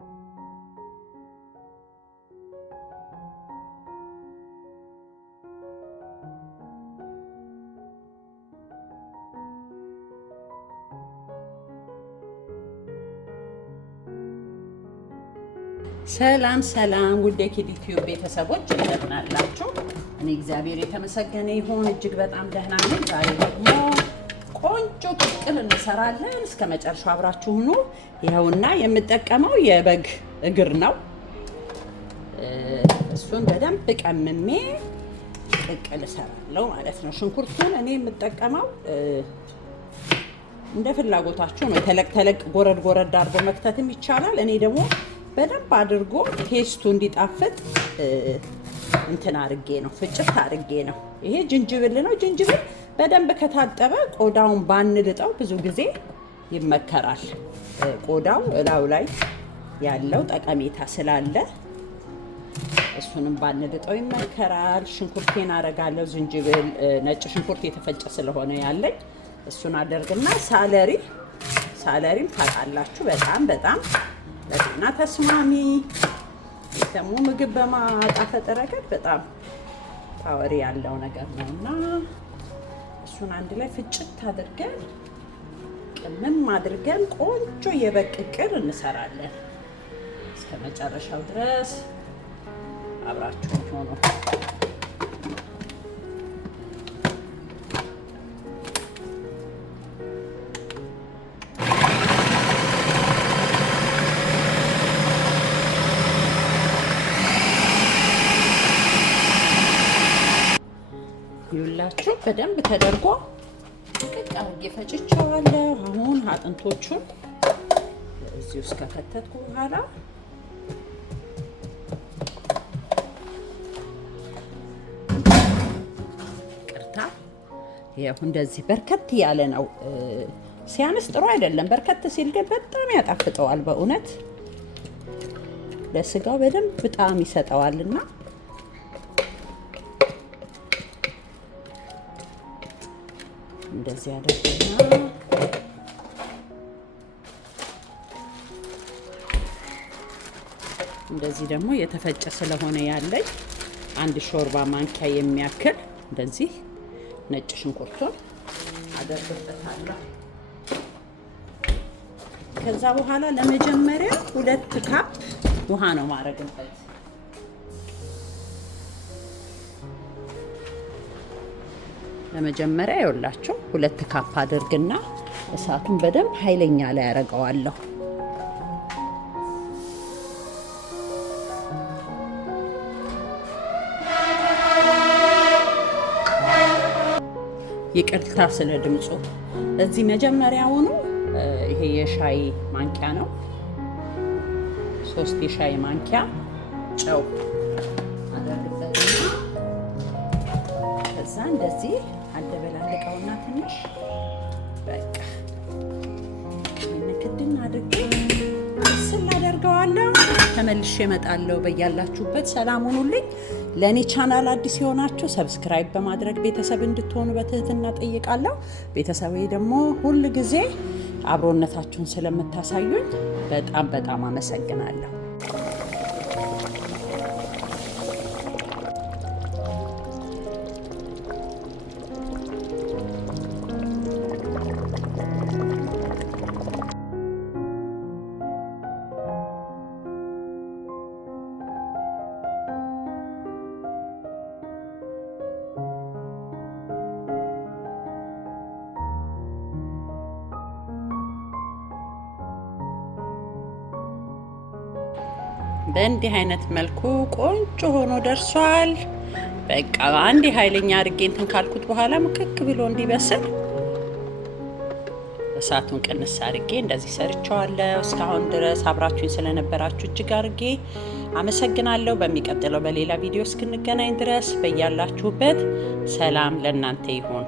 ሰላም ሰላም ውድ የኪድ ዩቲዩብ ቤተሰቦች እንደምን አላችሁ? እኔ እግዚአብሔር የተመሰገነ ይሁን እጅግ በጣም ደህና ነኝ። ዛሬ ደግሞ ቆንጆ ቅቅል እንሰራለን። እስከ መጨረሻው አብራችሁ ሁኑ። ይኸውና የምጠቀመው የበግ እግር ነው። እሱን በደንብ ቀምሜ ቅቅል እሰራለሁ ማለት ነው። ሽንኩርቱን እኔ የምጠቀመው እንደ ፍላጎታችሁ ነው። ተለቅ ተለቅ ጎረድ ጎረድ አድርጎ መክተትም ይቻላል። እኔ ደግሞ በደንብ አድርጎ ቴስቱ እንዲጣፍጥ እንትን አድርጌ ነው፣ ፍጭት አድርጌ ነው። ይሄ ጅንጅብል ነው። ጅንጅብል በደንብ ከታጠበ ቆዳውን ባንልጠው ብዙ ጊዜ ይመከራል። ቆዳው እላው ላይ ያለው ጠቀሜታ ስላለ እሱንም ባንልጠው ይመከራል። ሽንኩርቴን አረጋለሁ። ዝንጅብል፣ ነጭ ሽንኩርት የተፈጨ ስለሆነ ያለኝ እሱን አደርግና ሳለሪም ታውቃላችሁ በጣም ለጤና ተስማሚ ደግሞ ምግብ በማጣፈጥ ረገድ በጣም ፓወር ያለው ነገር ነውና እሱን አንድ ላይ ፍጭት አድርገን ቅመም አድርገን ቆንጆ የበግ ቅቅል እንሰራለን። እስከ መጨረሻው ድረስ አብራችሁ ሆኖ ይውላችሁ በደንብ ተደርጎ ቅቅ አድርጌ ፈጭቼዋለሁ። አሁን አጥንቶቹን እዚህ ውስጥ ከከተትኩ በኋላ ቅርታ ይኸው እንደዚህ በርከት ያለ ነው። ሲያንስ ጥሩ አይደለም። በርከት ሲል ግን በጣም ያጣፍጠዋል። በእውነት ለስጋው በደንብ ጣዕም ይሰጠዋልና እንደዚህ አደረግና እንደዚህ ደግሞ የተፈጨ ስለሆነ ያለኝ አንድ ሾርባ ማንኪያ የሚያክል እንደዚህ ነጭ ሽንኩርቱን አደርግበታለሁ። ከዛ በኋላ ለመጀመሪያ 2 ካፕ ውሃ ነው ማረግበት። ለመጀመሪያ ይኸውላችሁ 2 ካፕ አድርግና እሳቱን በደንብ ኃይለኛ ላይ ያረጋዋለሁ። ይቅርታ ስለ ድምፁ። እዚህ መጀመሪያውኑ ይሄ የሻይ ማንኪያ ነው፣ 3 የሻይ ማንኪያ ጨው አደርግበትና ከዛ እንደዚህ አደበላልቀውና ትንሽ በቃ ክድን አድርጌ ስላደርገዋለሁ። ተመልሼ እመጣለሁ። በያላችሁበት ሰላም ሁኑልኝ። ለእኔ ቻናል አዲስ የሆናችሁ ሰብስክራይብ በማድረግ ቤተሰብ እንድትሆኑ በትህትና ጠይቃለሁ። ቤተሰቤ ደግሞ ሁል ጊዜ አብሮነታችሁን ስለምታሳዩኝ በጣም አመሰግናለሁ። በእንዲህ አይነት መልኩ ቆንጆ ሆኖ ደርሷል። በቃ አንዴ ኃይለኛ አድርጌ እንትን ካልኩት በኋላ ሙክክ ብሎ እንዲበስል እሳቱን ቅንስ አድርጌ እንደዚህ ሰርቸዋለሁ። እስካሁን ድረስ አብራችሁኝ ስለነበራችሁ እጅግ አድርጌ አመሰግናለሁ። በሚቀጥለው በሌላ ቪዲዮ እስክንገናኝ ድረስ በያላችሁበት ሰላም ለእናንተ ይሁን።